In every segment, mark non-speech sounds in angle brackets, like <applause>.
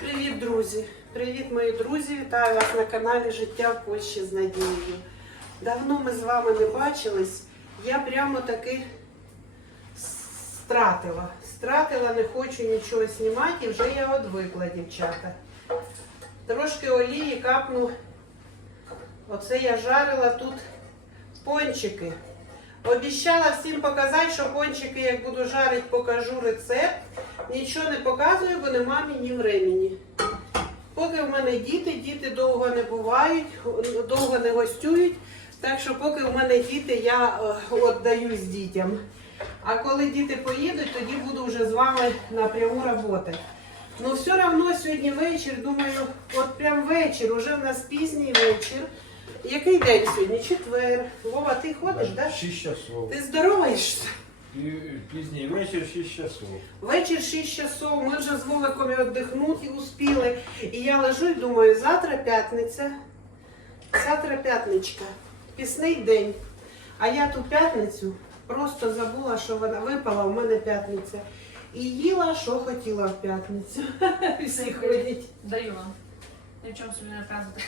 Привіт, друзі! Привіт, мої друзі! Вітаю вас на каналі Життя в Польщі з Надією. Давно ми з вами не бачились. Я прямо таки стратила. Стратила, не хочу нічого знімати, і вже я одвикла, дівчата. Трошки олії капну. Оце я жарила тут пончики. Обіщала всім показати, що пончики, як буду жарити, покажу рецепт. Нічого не показую, бо нема мені времени. Поки в мене діти, діти довго не бувають, довго не гостюють. Так що поки в мене діти, я е, віддаюсь дітям. А коли діти поїдуть, тоді буду вже з вами напряму працювати. Ну все одно сьогодні вечір, думаю, от прям вечір, уже в нас пізній вечір. Який день сьогодні? Четвер. Вова, ти ходиш, так? Да? Ти здороваєшся? Пі- Пізній вечір 6 часов. Вечір 6 часов, ми вже з Вовиком і віддихнути успіли. І я лежу і думаю, завтра п'ятниця, завтра п'ятничка, пісний день. А я ту п'ятницю просто забула, що вона випала, у мене п'ятниця. І їла, що хотіла в п'ятницю. <laughs> Всі ходять. Даю вам. Ні в чому собі не вказувати.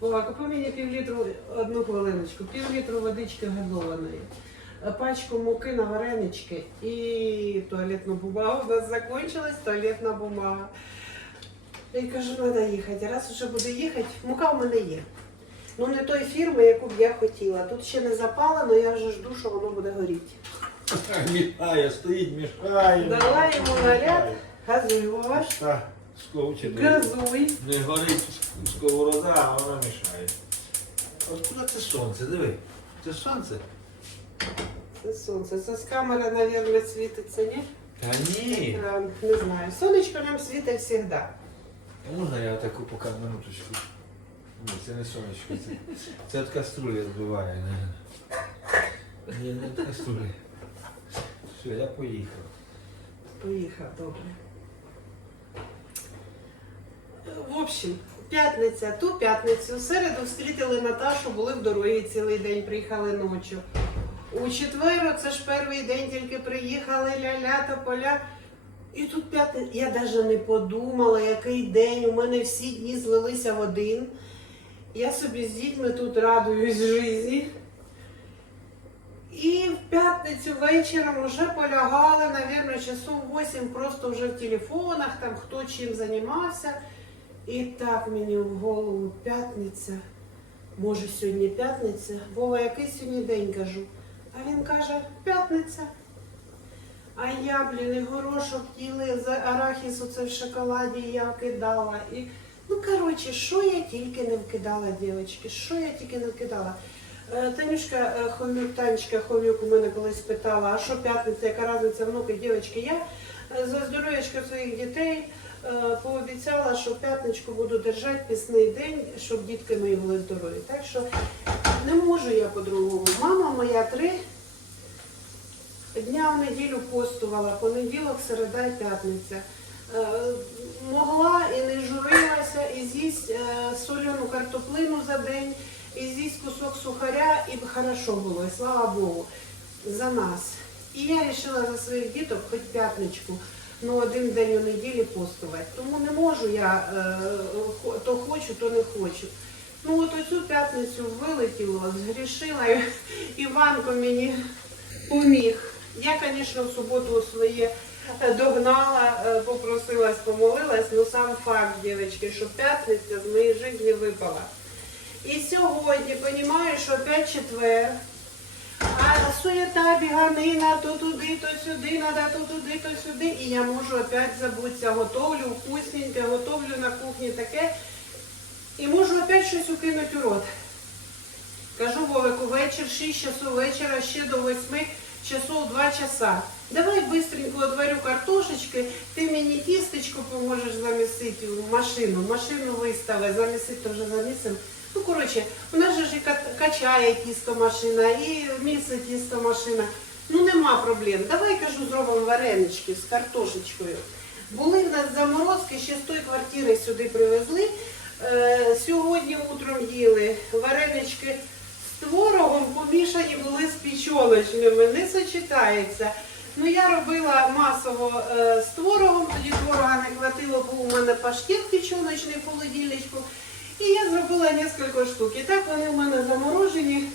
Вова, купи мені півлітру, одну хвилиночку, півлітру водички газованої, пачку муки на варенички і туалетну бумагу. У нас закончилась туалетна бумага. Я кажу, треба їхати. Раз вже буде їхати, мука в мене є. Ну не той фірми, яку б я хотіла. Тут ще не запалено, я вже жду, що воно буде горіти. <laughs> Мішає, стоїть, мішає. Дала йому наряд, газуй, Та, сковче. газуй. Не горить сковорода, а вона мішає. Откуда це сонце? Диви. Це сонце? Це сонце. Це з камери, мабуть, світиться, ні? Та ні. Екран, Не знаю. Сонечко нам світить завжди. Можна я таку поки минуточку? Ні, це не сонечко, це, це від каструлі збиває. Не. Ні, не від каструлі. Все, я поїхав. Поїхав, добре. В общем, п'ятниця, ту п'ятницю. В середу встрітили Наташу, були в дорозі цілий день, приїхали ночі. У четверо, це ж перший день тільки приїхали, ля-ля, тополя. І тут п'ятниця, я навіть не подумала, який день. У мене всі дні злилися в один. Я собі з дітьми тут радуюсь житті. І в п'ятницю вечором вже полягали, мабуть, часов 8 просто вже в телефонах, там хто чим займався. І так мені в голову п'ятниця. Може, сьогодні п'ятниця? Вова, який сьогодні день кажу? А він каже, п'ятниця. А я, блін, і горошок їли за арахіс оце в шоколаді я кидала. І, ну, коротше, що я тільки не вкидала, дівчатки, що я тільки не вкидала. Е, Танюшка е, Хомюк, Танечка Хомюк у мене колись питала, а що п'ятниця, яка різниця внуки, дівчатки, я е, за здоров'ячка своїх дітей пообіцяла, що п'ятничку буду держати пісний день, щоб дітки мої були здорові. Так що не можу я по-другому. Мама моя три дня в неділю постувала, понеділок, середа і п'ятниця. Е, Могла і не журилася, і з'їсть е, соляну картоплину за день, і з'їсть кусок сухаря, і хорошо було, і слава Богу, за нас. І я вирішила за своїх діток хоч п'ятничку, ну один день у неділі постувати. Тому не можу я, е, то хочу, то не хочу. Ну от оцю п'ятницю вилетіло, згрішила, і Іванко мені поміг. Я, звісно, в суботу своє е, догнала, е, попросилась, помолилась, ну сам факт, дівчатки, що п'ятниця з моєї житті випала. І сьогодні, розумію, що опять четвер, а суєта, біганина, то туди, то сюди, треба то туди, то сюди. І я можу опять забутися, готовлю вкусненьке, готовлю на кухні таке. І можу опять щось укинути у рот. Кажу Вовику, вечір 6 часов вечора, ще до 8 часов 2 часа. Давай быстренько отварю картошечки, ти мені тістечко поможеш замісити в машину. Машину вистави, замісити вже замісимо. Ну, коротше, у нас же ж і качає тісто машина, і місить тісто машина. Ну нема проблем. Давай кажу, зробимо варенички з картошечкою. Були в нас заморозки, ще з тої квартири сюди привезли. Е, сьогодні утром їли варенички з творогом, помішані були з печоночними. Не сочетається. Ну я робила масово е, з творогом, тоді творога не хватило, був у мене паштет печоночний в холодильничку. І я зробила кілька штук. І так вони у мене заморожені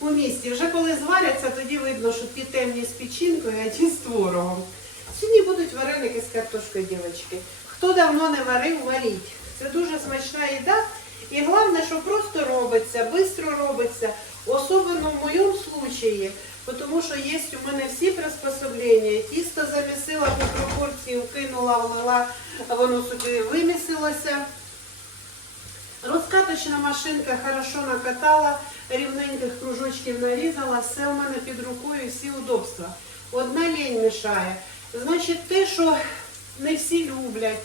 у місті. Вже коли зваряться, тоді видно, що ті темні з печінкою, а ті з творогом. Сьогодні будуть вареники з картошкою, дівчатки. Хто давно не варив, варіть. Це дуже смачна їда. І головне, що просто робиться, швидко робиться. Особливо в моєму случаї, тому що є у мене всі приспособлення. Тісто замісила по пропорції, вкинула, влила, воно собі вимісилося. Розкаточна машинка хорошо накатала, рівненьких кружочків нарізала, все у мене під рукою, всі удобства. Одна лінь мішає. Значить, те, що не всі люблять,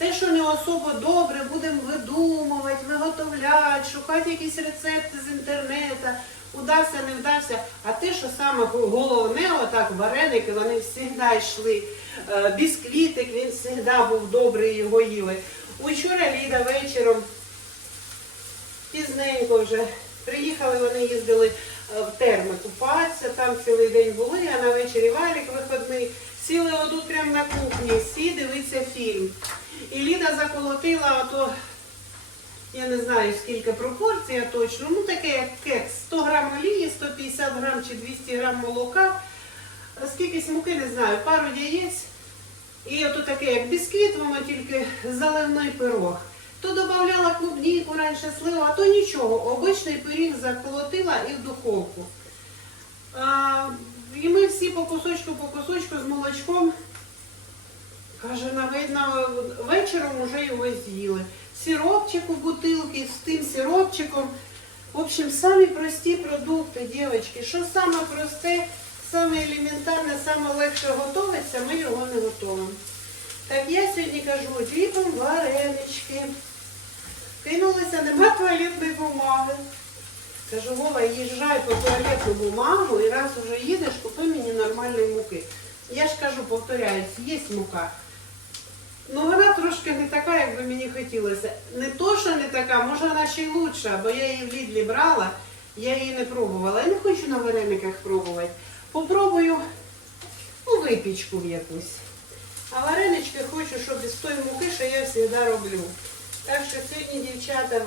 те, що не особо добре, будемо видумувати, виготовляти, шукати якісь рецепти з інтернету, удався, не вдався. А те, що саме головне, отак вареники, вони завжди йшли. Е, Бісквітик, він завжди був добрий, його їли. Учора Ліда вечором пізненько вже. Приїхали, вони їздили е, в терми купатися, там цілий день були, а на вечері валік виходний. Сіли отут прямо на кухні, всі дивиться фільм. І Ліда заколотила ото, я не знаю скільки пропорцій а точно, ну таке як кекс, 100 грам олії, 150 грам чи 200 грам молока, а скількись муки, не знаю, пару яєць. І ото таке, як бісквіт, воно тільки заливний пирог. То додавала клубніку раніше сливу, а то нічого. Обичний пиріг заколотила і в духовку. А, і ми всі по кусочку, по кусочку з молочком. Каже, навидно, вечором вже його з'їли. Сиропчик у бутилки з тим сиропчиком. В общем, самі прості продукти, дівчатки. Що саме просте, саме елементарне, саме легше готується, ми його не готуємо. Так я сьогодні кажу, ліпимо варенички. Кинулися, нема туалетної бумаги. Кажу, Вова, їжджай по туалетну бумагу і раз уже їдеш, купи мені нормальної муки. Я ж кажу, повторяюсь, є мука. Ну вона трошки не така, як би мені хотілося. Не то, що не така, може вона ще й лучша, бо я її в Лідлі брала, я її не пробувала. Я не хочу на варениках пробувати. Попробую ну, випічку в якусь. А варенички хочу, щоб із тої муки, що я завжди роблю. Так що сьогодні, дівчата,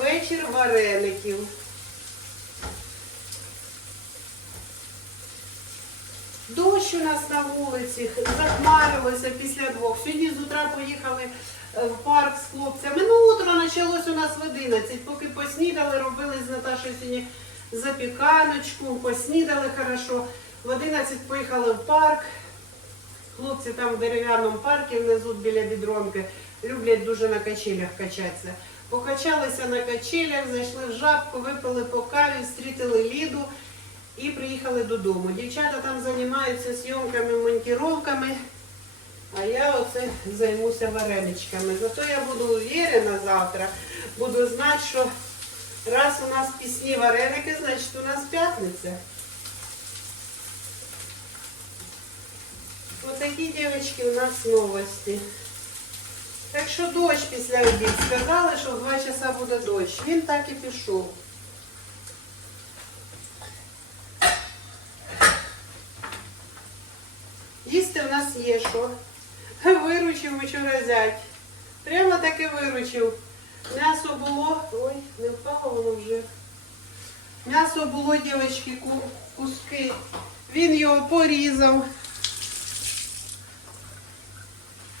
вечір вареників. Дощ у нас на вулиці, захмарилося після двох. Сьогодні з утра поїхали е, в парк з хлопцями. Ну, утро почалось у нас в 11. Поки поснідали, робили з Наташою сьогодні запіканочку, поснідали хорошо. В 11 поїхали в парк. Хлопці там в дерев'яному парку внизу біля бідронки люблять дуже на качелях качатися. Покачалися на качелях, зайшли в жабку, випили по каві, зустріли Ліду і приїхали додому. Дівчата там займаються зйомками, монтіровками, а я оце займуся вареничками. Зато я буду уверена завтра, буду знати, що раз у нас пісні вареники, значить у нас п'ятниця. Ось такі, дівчатки, у нас новості. Так що дощ після обід. Сказали, що в 2 часа буде дощ. Він так і пішов. Їсти в є що. Виручив вчора зять. Прямо таки виручив. М'ясо було. Ой, не впало воно вже. М'ясо було, дівчатки, куски. Він його порізав.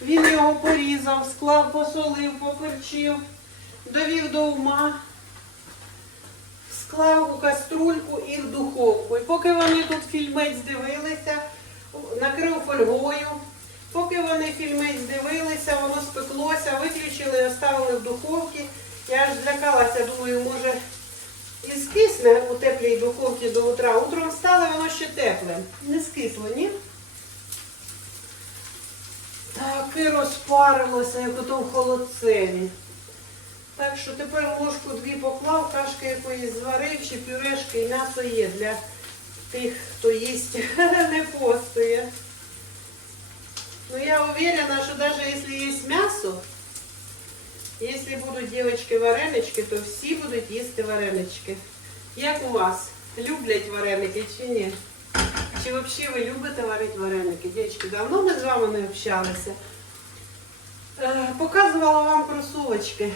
Він його порізав, склав, посолив, поперчив, довів до ума, склав у каструльку і в духовку. І поки вони тут фільмець дивилися, фольгою. Поки вони фільмець дивилися, воно спеклося, виключили, оставили в духовці. Я аж злякалася, думаю, може і скисне у теплій духовці до утра. Утром встали, воно ще тепле. Не скисло, ні? Таке розпарилося, як у тому холодцеві. Так що тепер ложку дві поклав, кашки якоїсь зварив, чи пюрешки, і м'ясо є для тих, хто їсть, <laughs> не постує. Ну я уверена, що навіть якщо є м'ясо, якщо будуть дівчатки варенички, то всі будуть їсти варенички. Як у вас? Люблять вареники чи ні? Чи взагалі ви любите варити вареники? Дівчатки, давно ми з вами не общалися. Е, показувала вам кросовочки.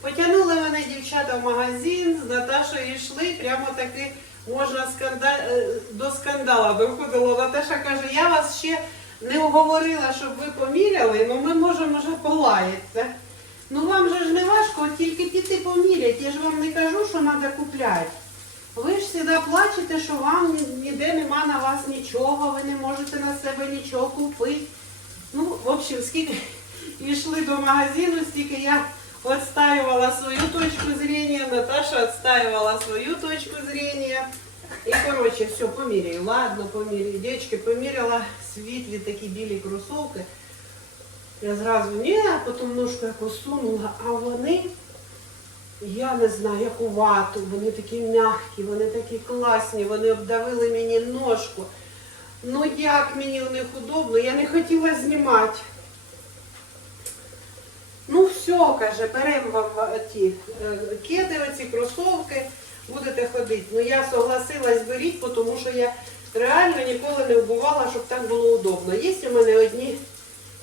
Потягнули мене дівчата в магазин, з Наташою йшли, прямо таки можна сканда... е, до скандала доходило. Наташа каже, я вас ще не уговорила, щоб ви поміряли, але ми можемо вже полаятися. Ну вам же ж не важко, тільки піти поміряти. Я ж вам не кажу, що треба купляти. Ви ж завжди плачете, що вам ніде нема на вас нічого, ви не можете на себе нічого купити. Ну, в общем, скільки <laughs> йшли до магазину, стільки я отстаивала свою точку зрения, Наташа отстаивала свою точку зрения. І, коротше, все, поміряю. Ладно, поміряю. Дівчатки, поміряла світлі такі білі кросовки. Я зразу ні, потім ножку якось сунула, а вони, я не знаю, яку вату, вони такі м'які, вони такі класні, вони обдавили мені ножку. Ну як мені в них удобно, я не хотіла знімати. Ну все, каже, беремо вам ті е, кеди, оці кросовки, будете ходити. Ну я согласилась беріть, тому що я реально ніколи не вбувала, щоб так було удобно. Є у мене одні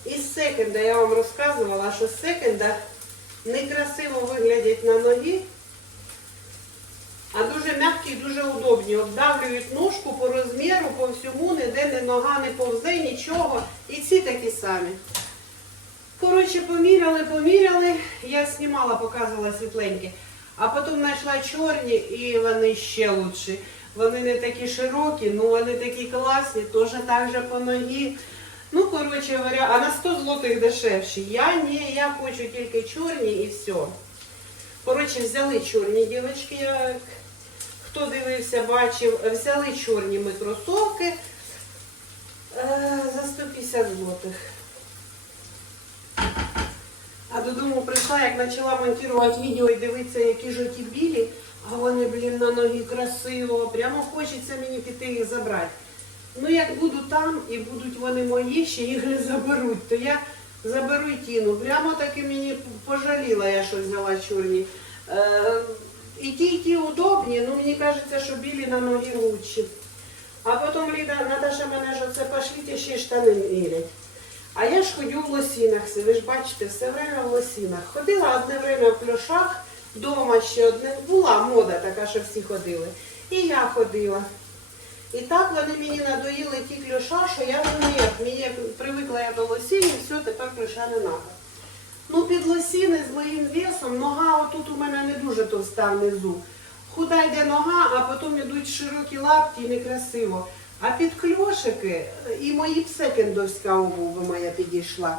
із секенда, я вам розказувала, що з секенда некрасиво виглядять на ногі, а дуже м'які дуже удобні. Обдавлюють ножку по розміру, по всьому, ніде не нога не повзе, нічого. І ці такі самі. Коротше, поміряли, поміряли. Я знімала, показувала світленькі. А потім знайшла чорні і вони ще лучші. Вони не такі широкі, ну вони такі класні, теж так же по ногі. Ну, коротше говоря, а на 100 злотих дешевші. Я ні, я хочу тільки чорні і все. Коротше, взяли чорні дівчатки, як хто дивився, бачив, взяли чорні ми кросовки е, за 150 злотих. А додому прийшла, як почала монтувати відео і дивитися, які ж білі, а вони, блін, на ноги красиво. Прямо хочеться мені піти їх забрати. Ну, як буду там і будуть вони мої, ще їх не заберуть, то я заберу й тіну. Прямо таки мені пожаліла я, що взяла чорні. Е, і ті, і ті удобні, ну мені кажеться, що білі на ноги лучші. А потім Ліда, Наташа мене ж оце пошліть ще й штани мірять. А я ж ходю в лосінах, ви ж бачите, все время в лосінах. Ходила одне время в кльошах, вдома ще одне була мода така, що всі ходили. І я ходила. І так вони мені надоїли ті кльоша, що я ну ні, мені привикла я до і все, тепер кльоша не треба. Ну, під лосіни з моїм весом, нога отут у мене не дуже товста внизу. Худа йде нога, а потім йдуть широкі лапті і некрасиво. А під кльошики і мої б секендовська обув би моя підійшла.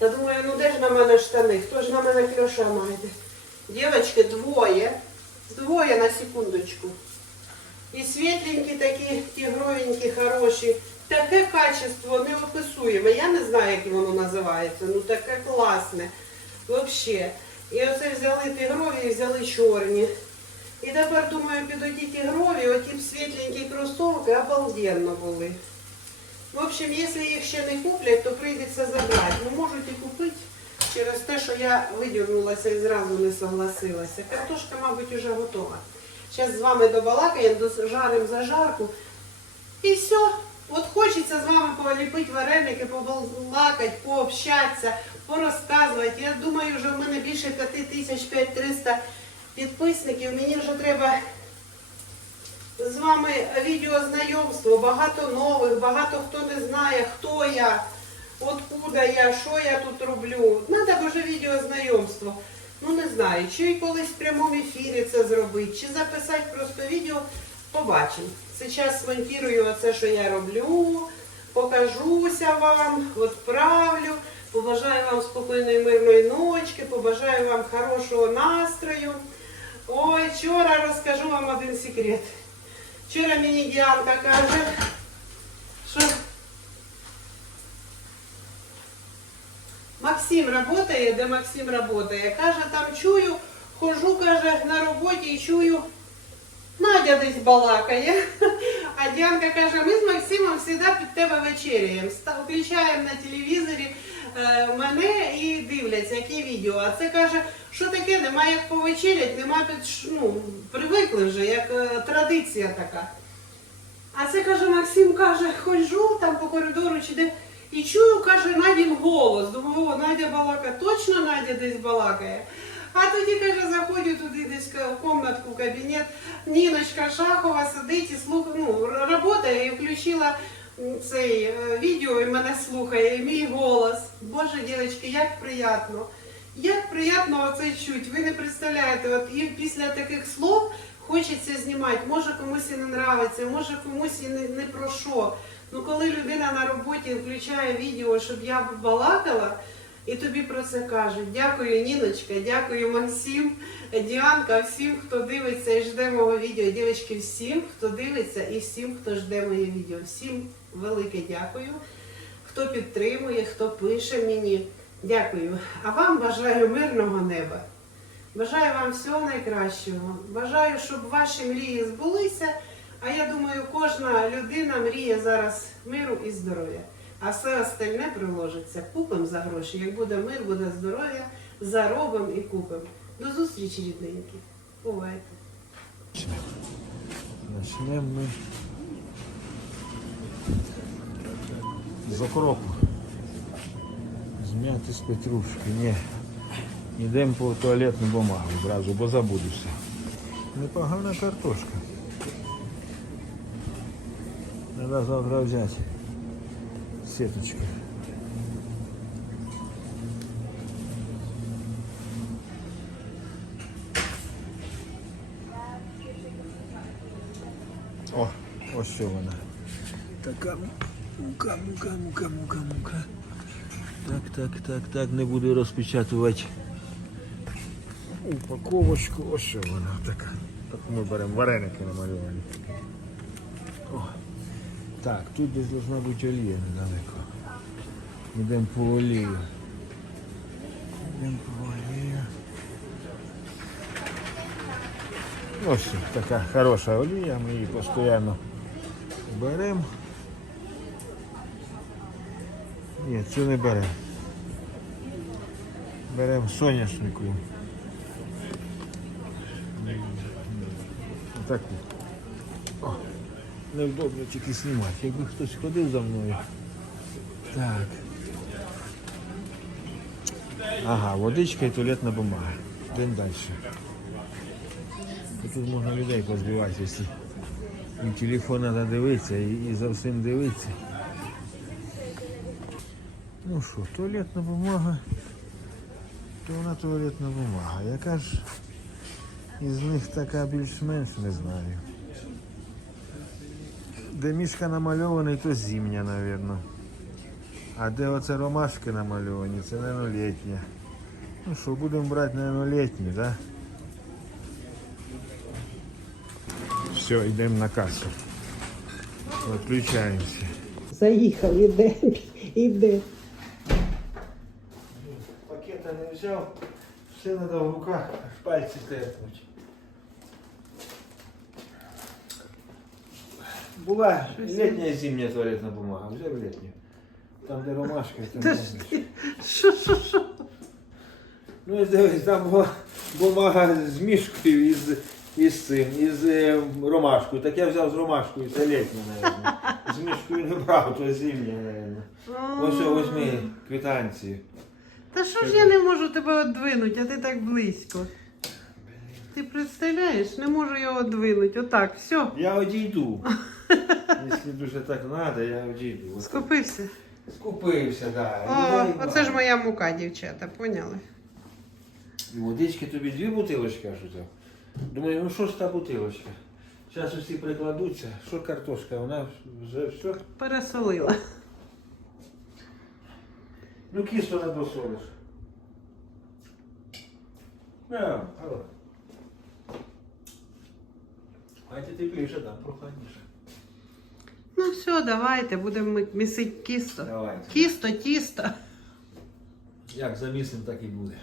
Та думаю, ну де ж на мене штани? Хто ж на мене кльоша знайде? Дівчатки, двоє. Двоє на секундочку. І світленькі такі, тігровенькі, хороші. Таке качество неописуєме. Я не знаю, як воно називається. Ну таке класне. Взагалі. І оце взяли тигрові і взяли чорні. І тепер думаю, під оті тигрові, оті світленькі кросовки обалденно були. В общем, якщо їх ще не куплять, то прийдеться забрати. Ну можуть і купити через те, що я видірнулася і зразу не согласилася. Картошка, мабуть, вже готова. Зараз з вами добалакаємо, дожаримо зажарку. І все. От хочеться з вами поліпити вареники, побалакати, пообщатися, порозказувати. Я думаю, вже в мене більше 5 тисяч 5300 підписників. Мені вже треба з вами відео знайомство, багато нових, багато хто не знає, хто я, откуда я, що я тут роблю. Треба вже відео знайомство. Ну не знаю, чи колись в прямому ефірі це зробити, чи записати просто відео, побачимо. Зараз смонтирую оце, що я роблю, покажуся вам, відправлю. Побажаю вам спокійної мирної ночки, побажаю вам хорошого настрою. Ой, вчора розкажу вам один секрет. Вчора мені Діанка каже, що Максим працює, де Максим працює. Каже, там чую, хожу, каже, на роботі і чую, Надя десь балакає. А Діанка каже, ми з Максимом завжди під тебе вечеряємо. Ста- Включаємо на телевізорі е, мене і дивляться, які відео. А це каже, Що таке, немає як повечерять, немає під ну, привикли вже, як е, традиція така. А це каже, Максим каже, ходжу там по коридору чи де. І чую, каже, Надін голос. Думаю, о, Надя балака, точно Надя десь балакає. А тоді, каже, заходжу туди десь в комнатку, в кабінет. Ніночка Шахова сидить і слухає, ну, працює і включила цей е, відео і мене слухає, і мій голос. Боже, дівчатки, як приємно. Як приємно оце чуть. Ви не представляєте, от і після таких слов хочеться знімати. Може комусь і не нравиться, може комусь і не, не про що. Ну коли людина на роботі включає відео, щоб я балакала, і тобі про це кажуть. Дякую, Ніночка, дякую Максим, Діанка, всім, хто дивиться і жде мого відео. Дівчатки, всім, хто дивиться і всім, хто жде моє відео. Всім велике дякую. Хто підтримує, хто пише мені. Дякую. А вам бажаю мирного неба. Бажаю вам всього найкращого. Бажаю, щоб ваші мрії збулися. А я думаю, кожна людина мріє зараз миру і здоров'я. А все остальне приложиться. Купимо за гроші. Як буде мир, буде здоров'я, заробимо і купимо. До зустрічі, рідненькі. Бувайте. Начнемо ми з окропу. Зняти з петрушки. Ні. Йдемо по туалетну бумагу одразу, бо забудуся. Непогана картошка. Треба завтра взяти сіточку. О, ось що вона. Така мука, мука, мука, мука, мука. Так, так, так, так, не буду розпечатувати упаковочку. Ось що вона така. Так ми беремо вареники намальовані. О. Так, тут десь должна бути олія недалеко. Йдемо по олію. Йдемо по олію. Ось така хороша олія, ми її постійно беремо. Ні, цю не беремо. Беремо соняшнику. Отаку. О, невдобно тільки знімати. Якби хтось ходив за мною. Так. Ага, водичка і туалетна бумага. Йдемо далі. Тут можна людей позбивати, якщо і телефон треба дивитися, і, і за всім дивитися. Ну що, туалетна бумага, то вона туалетна бумага. Яка ж із них така більш-менш не знаю. Де мішка намальований, то зимня, мабуть. А де оце ромашки намальовані, це, мабуть, літня. Ну що, будемо брати, мабуть, літні, так? Все, йдемо на касу. Відключаємося. Заїхав, іде, іде. Пакета все треба в руках, аж пальці терпнуть. Була літня і зимня туалетна бумага, взяв літню. Там, де ромашка, там Та ж ти, <laughs> що, що, що? Ну, дивись, там була бумага з мішкою і з, із цим, із е, ромашкою. Так я взяв з ромашкою, це літня, мабуть. З мішкою не брав, то зимня, мабуть. Ось ось візьми квитанцію. Та що ж я не можу тебе одвинути, а ти так близько. Ти представляєш, не можу його одвинути. Отак, все, Я одійду. Якщо дуже так треба, я одійду. Скупився. Скупився, так. О, оце ж моя мука, дівчата, поняли? Водички тобі дві бутилочки аж узяв. Думаю, ну що ж та бутилочка? Зараз усі прикладуться. Що картошка? Вона вже все. Пересолила. Ну кисло не досолиш. Не, алло. Хайте тепліше, там прохладніше. Ну все, давайте, будемо ми- місити кісто. Давайте. Кісто, тісто. Як замісимо, так і буде.